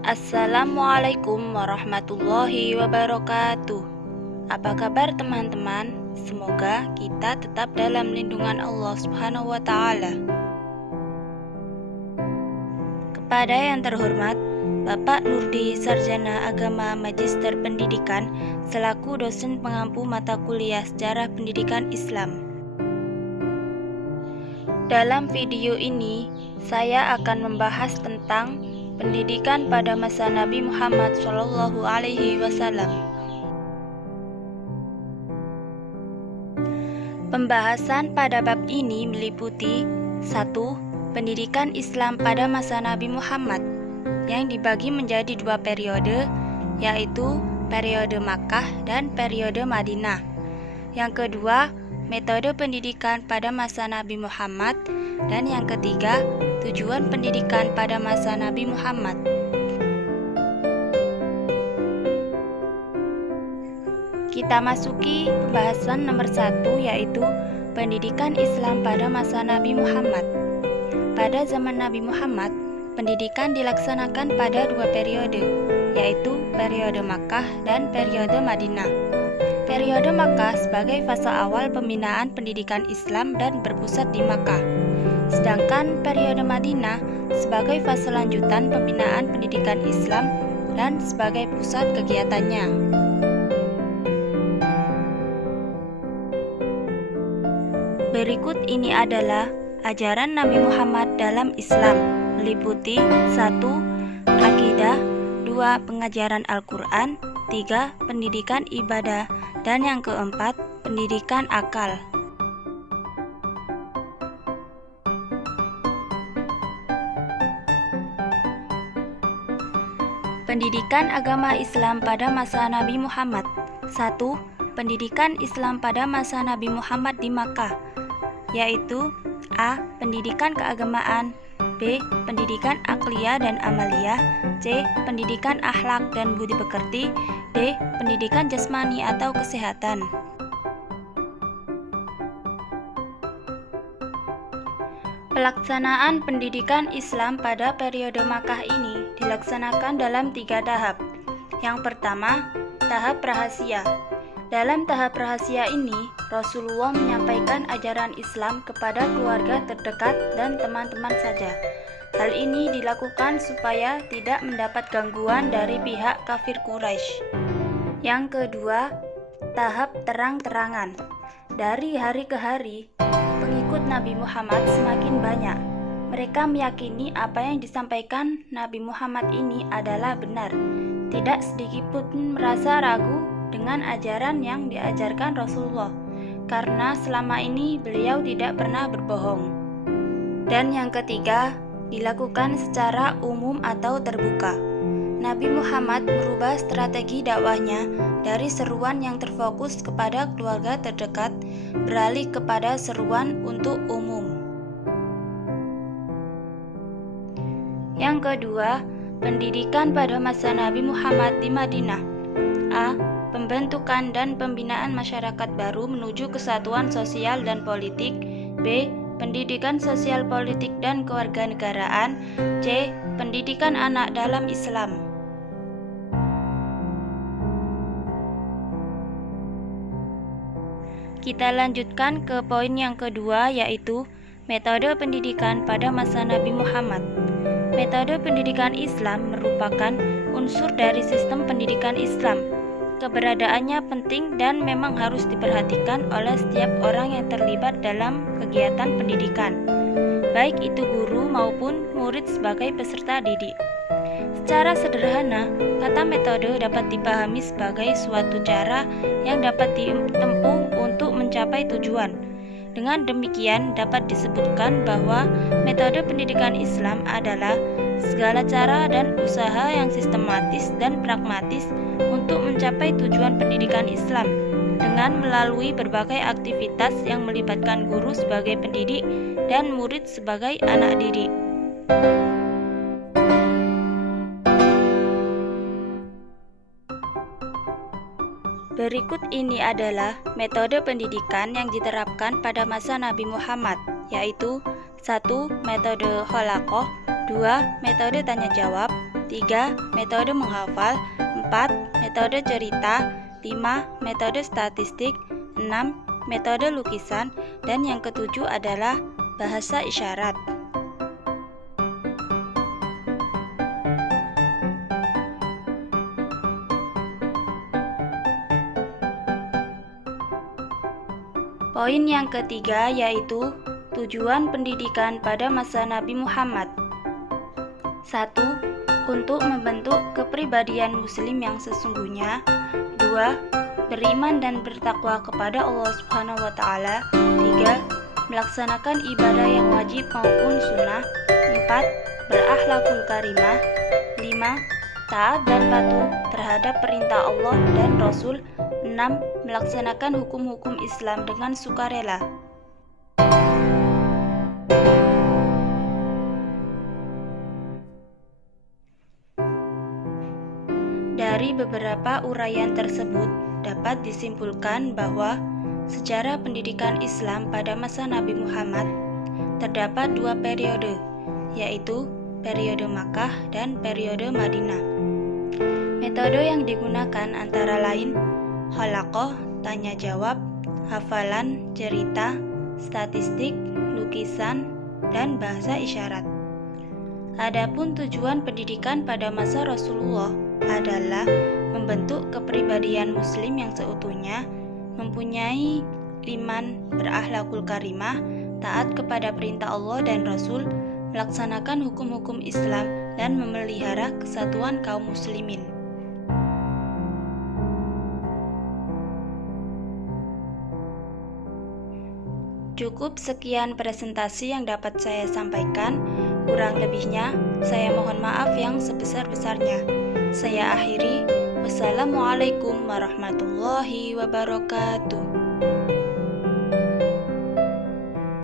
Assalamualaikum warahmatullahi wabarakatuh. Apa kabar teman-teman? Semoga kita tetap dalam lindungan Allah Subhanahu wa Ta'ala. Kepada yang terhormat Bapak Nurdi, Sarjana Agama Magister Pendidikan, selaku dosen pengampu mata kuliah Sejarah Pendidikan Islam. Dalam video ini, saya akan membahas tentang pendidikan pada masa Nabi Muhammad SAW. Pembahasan pada bab ini meliputi 1. Pendidikan Islam pada masa Nabi Muhammad yang dibagi menjadi 2 periode, yaitu periode Makkah dan periode Madinah. Yang kedua, metode pendidikan pada masa Nabi Muhammad, dan yang ketiga, tujuan pendidikan pada masa Nabi Muhammad. Kita masuki pembahasan nomor 1, yaitu pendidikan Islam pada masa Nabi Muhammad. Pada zaman Nabi Muhammad, pendidikan dilaksanakan pada 2 periode, yaitu periode Makkah dan periode Madinah. Periode Makkah sebagai fase awal pembinaan pendidikan Islam dan berpusat di Makkah. Sedangkan periode Madinah sebagai fase lanjutan pembinaan pendidikan Islam dan sebagai pusat kegiatannya. Berikut ini adalah ajaran Nabi Muhammad dalam Islam, meliputi 1. Akidah, 2. Pengajaran Al-Quran, 3. Pendidikan ibadah, dan yang keempat, pendidikan akal. Pendidikan agama Islam pada masa Nabi Muhammad. 1. Pendidikan Islam pada masa Nabi Muhammad di Makkah, yaitu A. Pendidikan keagamaan, B. Pendidikan akliyah dan amaliyah, C. Pendidikan akhlak dan budi pekerti, D. Pendidikan jasmani atau kesehatan. Pelaksanaan pendidikan Islam pada periode Makkah ini dilaksanakan dalam 3 tahap. Yang pertama, tahap rahasia. Dalam tahap rahasia ini, Rasulullah menyampaikan ajaran Islam kepada keluarga terdekat dan teman-teman saja. Hal ini dilakukan supaya tidak mendapat gangguan dari pihak kafir Quraisy. Yang kedua, tahap terang-terangan. Dari hari ke hari, pengikut Nabi Muhammad semakin banyak. Mereka meyakini apa yang disampaikan Nabi Muhammad ini adalah benar. Tidak sedikit pun merasa ragu dengan ajaran yang diajarkan Rasulullah, karena selama ini beliau tidak pernah berbohong. Dan yang ketiga, dilakukan secara umum atau terbuka. Nabi Muhammad merubah strategi dakwahnya dari seruan yang terfokus kepada keluarga terdekat beralih kepada seruan untuk umum. Yang kedua, pendidikan pada masa Nabi Muhammad di Madinah. A. Pembentukan dan pembinaan masyarakat baru menuju kesatuan sosial dan politik. B. Pendidikan sosial politik dan kewarganegaraan. C. Pendidikan anak dalam Islam. Kita lanjutkan ke poin yang kedua, yaitu metode pendidikan pada masa Nabi Muhammad. Metode pendidikan Islam merupakan unsur dari sistem pendidikan Islam. Keberadaannya penting dan memang harus diperhatikan oleh setiap orang yang terlibat dalam kegiatan pendidikan, baik itu guru maupun murid sebagai peserta didik. Secara sederhana, kata metode dapat dipahami sebagai suatu cara yang dapat ditempuh untuk mencapai tujuan. Dengan demikian, dapat disebutkan bahwa metode pendidikan Islam adalah segala cara dan usaha yang sistematis dan pragmatis untuk mencapai tujuan pendidikan Islam dengan melalui berbagai aktivitas yang melibatkan guru sebagai pendidik dan murid sebagai anak didik. Berikut ini adalah metode pendidikan yang diterapkan pada masa Nabi Muhammad, yaitu 1. Metode Kholaqoh, 2. Metode tanya jawab, 3. Metode menghafal. 4. Metode cerita. 5. Metode statistik. 6. Metode lukisan. Dan yang ketujuh adalah bahasa isyarat. Poin yang ketiga yaitu tujuan pendidikan pada masa Nabi Muhammad. 1. Untuk membentuk kepribadian muslim yang sesungguhnya. 2. Beriman dan bertakwa kepada Allah Subhanahu wa taala. 3. Melaksanakan ibadah yang wajib maupun sunnah. 4. Berakhlakul karimah. 5. Taat dan patuh terhadap perintah Allah dan Rasul. 6. Melaksanakan hukum-hukum Islam dengan sukarela. Dari beberapa uraian tersebut, dapat disimpulkan bahwa sejarah pendidikan Islam pada masa Nabi Muhammad terdapat dua periode, yaitu periode Makkah dan periode Madinah. Metode yang digunakan antara lain halaqah, tanya jawab, hafalan, cerita, statistik, lukisan, dan bahasa isyarat. Adapun tujuan pendidikan pada masa Rasulullah adalah membentuk kepribadian muslim yang seutuhnya, mempunyai iman, berakhlakul karimah, taat kepada perintah Allah dan Rasul, melaksanakan hukum-hukum Islam, dan memelihara kesatuan kaum muslimin. Cukup sekian presentasi yang dapat saya sampaikan. Kurang lebihnya, saya mohon maaf yang sebesar-besarnya. Saya akhiri. Wassalamualaikum warahmatullahi wabarakatuh.